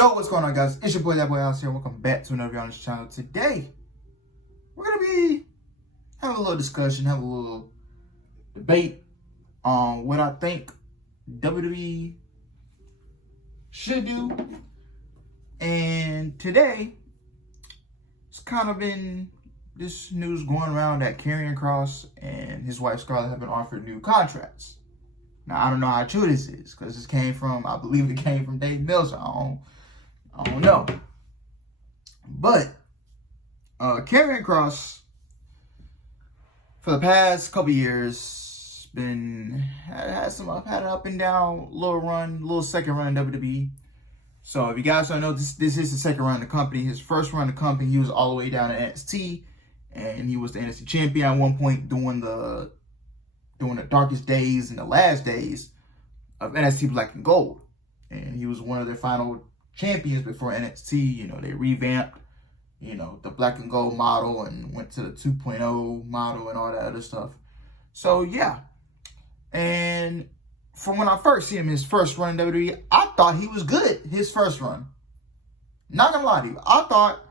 Yo, what's going on, guys? It's your boy, that boy Alex here. Welcome back to another video on this channel. Today, we're gonna be having a little discussion, have a little debate on what I think WWE should do. And today, it's kind of been this news going around that Karrion Kross and his wife Scarlett have been offered new contracts. Now, I don't know how true this is because this came from, I believe it came from Dave Mills. I don't know. But Karrion Kross, for the past couple years, had an up and down little second run in WWE. So if you guys don't know, this is the second run in the company. His first run in the company, he was all the way down to NXT, and he was the NXT champion at one point during the darkest days and the last days of NXT Black and Gold. And he was one of their final champions before NXT. You know, they revamped, the Black and Gold model and went to the 2.0 model and all that other stuff. So, yeah. And from when I first see him, his first run in WWE, I thought he was good, his first run. Not gonna lie to you. I thought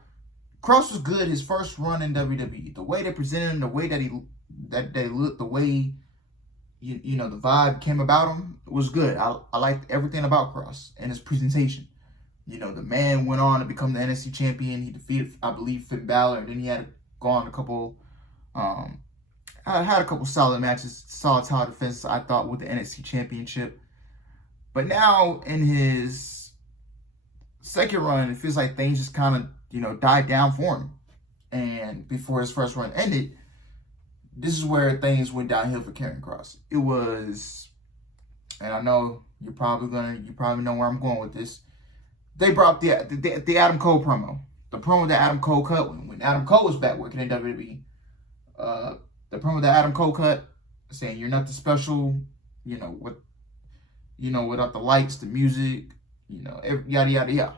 Kross was good his first run in WWE. The way they presented him, the way that they looked, the way the vibe came about him was good. I liked everything about Kross and his presentation. The man went on to become the NXT champion. He defeated, I believe, Finn Balor, and then he had gone a couple, had a couple solid matches, solid title defenses, I thought, with the NXT championship. But now in his second run, it feels like things just kind of, died down for him. And before his first run ended, this is where things went downhill for Karrion Kross. It was, and I know you probably know where I'm going with this. They brought the Adam Cole promo. The promo that Adam Cole cut when Adam Cole was back working in WWE. The promo that Adam Cole cut saying you're not the special, without the lights, the music, yada yada yada.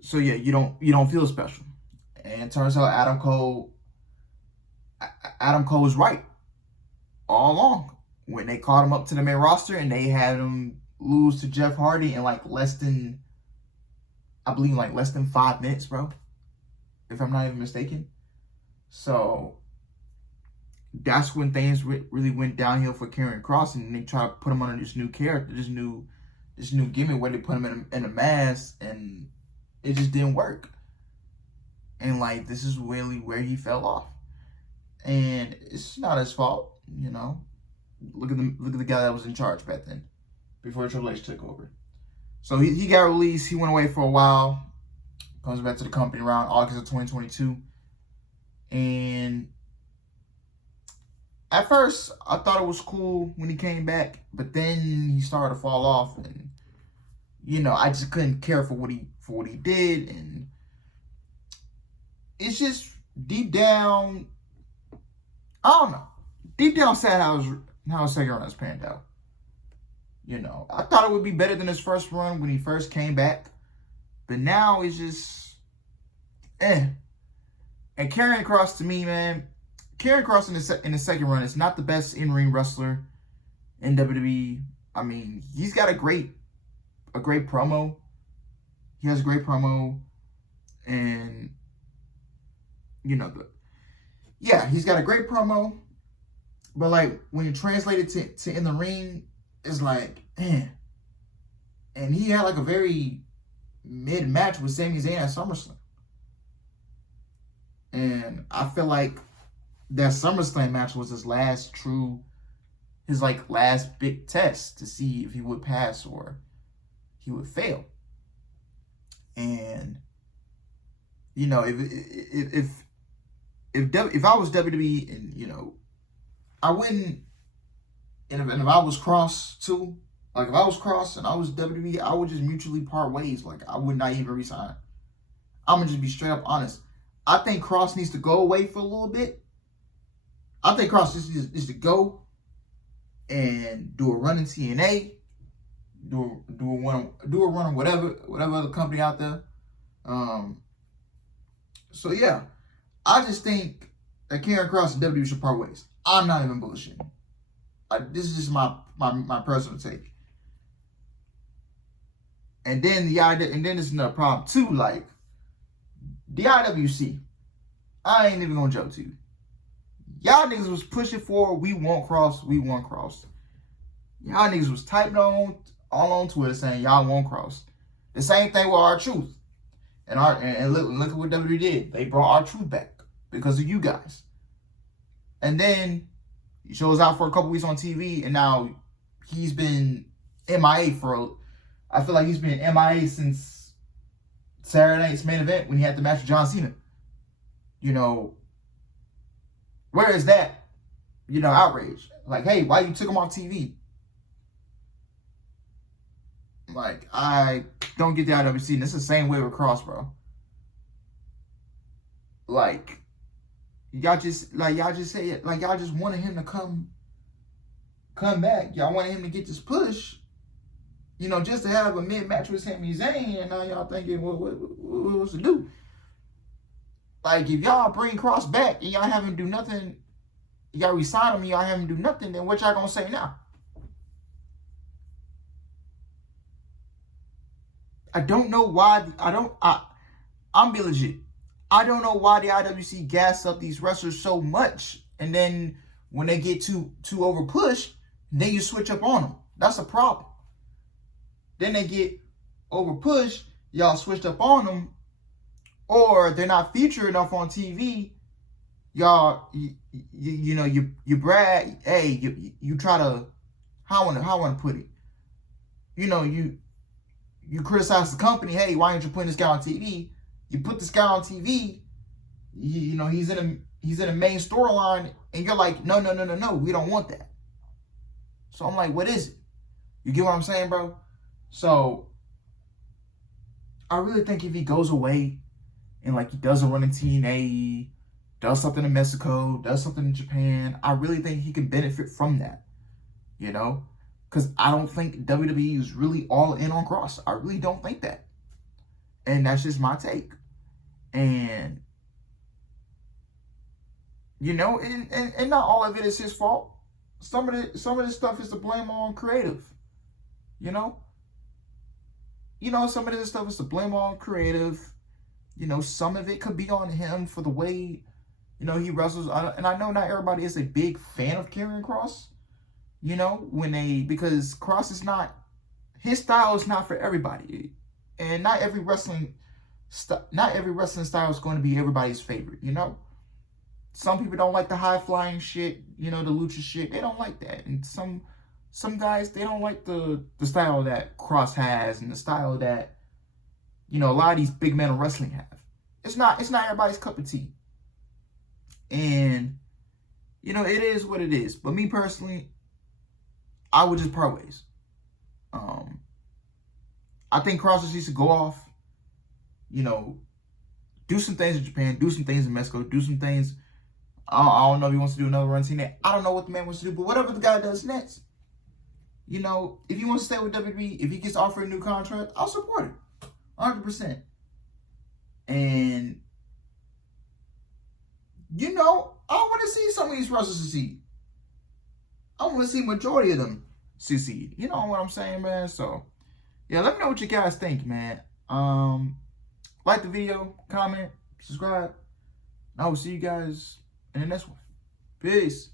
So yeah, you don't feel special. And it turns out Adam Cole was right all along. When they called him up to the main roster and they had him lose to Jeff Hardy in less than 5 minutes, bro. If I'm not even mistaken. So that's when things really went downhill for Karrion Kross, and they tried to put him under this new character, this new gimmick where they put him in a mask, and it just didn't work. And this is really where he fell off. And it's not his fault, Look at the guy that was in charge back then, before Triple H took over. So he got released. He went away for a while. Comes back to the company around August of 2022. And at first, I thought it was cool when he came back, but then he started to fall off, and I just couldn't care for what he did, and it's just deep down, I don't know. Deep down sad how his second run has panned out. I thought it would be better than his first run when he first came back, but now it's just And Karrion Kross, to me, man, Karrion Kross in the second run is not the best in-ring wrestler in WWE. I mean, he's got a great promo. He has a great promo, and he's got a great promo. But when you translate it to in the ring, it's and he had a very mid match with Sami Zayn at SummerSlam. And I feel like that SummerSlam match was his last big test to see if he would pass or he would fail. And if I was WWE, and I wouldn't, and if I was Kross too, if I was Kross and I was WWE, I would just mutually part ways. I would not even resign. I'm gonna just be straight up honest. I think Kross needs to go away for a little bit. I think Kross needs to go and do a run in TNA, do a run in whatever other company out there. So yeah, I just think that Karrion Kross and WWE should part ways. I'm not even bullshitting. This is just my personal take. And then there's another problem too. Like the IWC, I ain't even gonna joke to you. Y'all niggas was pushing for we want Kross, we want Kross. Y'all niggas was typing all on Twitter saying y'all want Kross. The same thing with R-Truth. And look at what WWE did. They brought R-Truth back because of you guys. And then he shows out for a couple weeks on TV, and now he's been MIA I feel like he's been MIA since Saturday night's main event when he had the match with John Cena. You know, where is that, outrage? Like, hey, why you took him off TV? Like, I don't get the IWC, and it's the same way with Kross, bro. Like, y'all just say it, like y'all just wanted him to come back. Y'all wanted him to get this push, just to have a mid-match with Sami Zayn, and now y'all thinking, what's to do? Like, if y'all bring Kross back and y'all have him do nothing, y'all resign him and y'all have him do nothing, then what y'all gonna say now? I don't know why, I'm be legit. I don't know why the IWC gas up these wrestlers so much, and then when they get too over pushed, then you switch up on them. That's a problem. Then they get over pushed, y'all switched up on them, or they're not featured enough on TV. Y'all, you brag. Hey, you try to, how I want to put it. You criticize the company. Hey, why aren't you putting this guy on TV? You put this guy on TV. He's in a main storyline, and you're like, no, we don't want that. So I'm like, what is it? You get what I'm saying, bro? So I really think if he goes away and like he does a run in TNA, does something in Mexico, does something in Japan, I really think he can benefit from that. Because I don't think WWE is really all in on Kross. I really don't think that. And that's just my take. And, and not all of it is his fault. Some of this stuff is to blame on creative. Some of this stuff is to blame on creative. Some of it could be on him for the way, he wrestles. And I know not everybody is a big fan of Karrion Kross. Because Kross is not, his style is not for everybody. And not every wrestling style is going to be everybody's favorite, Some people don't like the high-flying shit, the lucha shit. They don't like that. And some guys, they don't like the style that Kross has and the style that, a lot of these big men of wrestling have. It's not everybody's cup of tea. And, it is what it is. But me personally, I would just part ways. I think Kross just needs to go off, do some things in Japan, do some things in Mexico, do some things. I don't know if he wants to do another run scene. I don't know what the man wants to do, but whatever the guy does next, if he wants to stay with WWE, if he gets offered a new contract, I'll support it, 100%. And I want to see some of these wrestlers succeed. I want to see majority of them succeed. You know what I'm saying, man? So, yeah, let me know what you guys think, man. Like the video, comment, subscribe. I will see you guys in the next one. Peace.